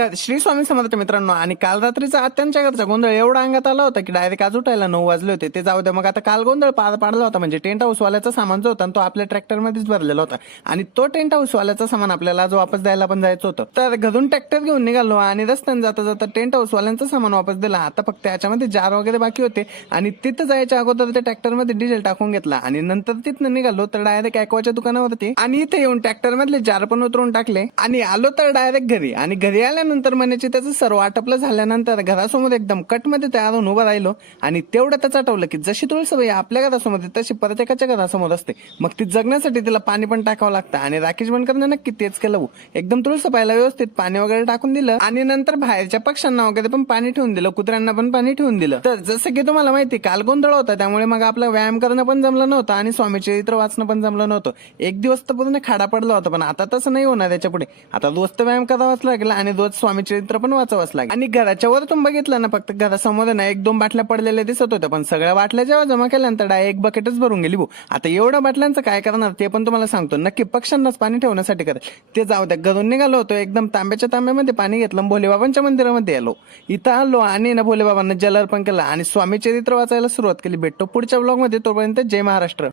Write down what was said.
तर श्री स्वामी समर्थ मित्रांनो, आणि काल रात्रीचा आत्यांच्या घरचा गोंधळ एवढा अंगात आला होता की डायरेक्ट आज उठायला 9 वाजले होते. ते जाऊ दे, मग आता काल गोंधळ पार पाडला होता. म्हणजे टेंट हाऊस वाल्याचा सामान जो होता तो आपल्या ट्रॅक्टर मध्येच भरलेला होता, आणि तो टेंट हाऊस वाल्याचा सामान आपल्याला आज वापस द्यायला पण जायचं होतं. तर घरून ट्रॅक्टर घेऊन निघालो आणि रस्त्याने जाता जाता टेंट हाऊस वाल्यांचं सामान वापस दिला. आता फक्त याच्यामध्ये जार वगैरे बाकी होते, आणि तिथं जायच्या अगोदर त्या ट्रॅक्टर मध्ये डिझेल टाकून घेतला आणि नंतर तिथनं निघालो तर डायरेक्ट ॲक्वाच्या दुकानावरती, आणि इथे येऊन ट्रॅक्टर मधले जार पण उतरून टाकले आणि आलो तर डायरेक्ट घरी. आणि घरी आल्यानंतर म्हणायचे त्याचं सर्व आटपलं झाल्यानंतर घरासमोर एकदम कट मध्ये तयार होऊन उभं राहिलो. आणि तेवढं त्याचं आठवलं की जशी तुळसाबाई आपल्या घरासमोर तशी प्रत्येकाच्या घरासमोर असते, मग ती जगण्यासाठी तिला पाणी पण टाकावं लागतं. आणि राकेश बनकरने नक्की तेच केलं. एकदम तुळसाबाईला व्यवस्थित पाणी वगैरे टाकून दिलं, आणि नंतर बाहेरच्या पक्ष्यांना वगैरे पण पाणी ठेवून दिलं, कुत्र्यांना पण पाणी ठेवून दिलं. तर जसं की तुम्हाला माहिती काल गोंधळ होता, त्यामुळे मग आपला व्यायाम करणं पण जमलं नव्हतं आणि स्वामी चरित्र वाचणं पण जमलं नव्हतं. एक दिवस तर पूर्ण खाडा पडला होता, पण आता तसं नाही होणार. याच्या पुढे आता रोज तर व्यायाम करावाच लागला आणि रोज स्वामी चरित्र पण वाचावंच लागेल. आणि घराच्या वरतून बघितलं ना, फक्त घरासमोर ना 1-2 बाटल्या पडलेल्या दिसत होत्या, पण सगळ्या बाटल्या जेव्हा जमा केल्यानंतर डायरेक्ट एक बकेटच भरून गेली. आता एवढ्या बाटल्यांचं काय करणार ते पण तुम्हाला सांगतो. नक्की पक्ष्यांनाच पाणी ठेवण्यासाठी करेल. ते जाऊ द्या, घरून निघालो होतो, एकदम तांब्याच्या तांब्यामध्ये पाणी घेतलं, भोलेबाबांच्या मंदिरामध्ये आलो. इथं आलो आणि ना भोलेबाबांना जल अर्पण केलं आणि स्वामी चरित्र वाचायला सुरुवात केली. भेटतो पुढच्या ब्लॉग मध्ये, तोपर्यंत जय महाराष्ट्र.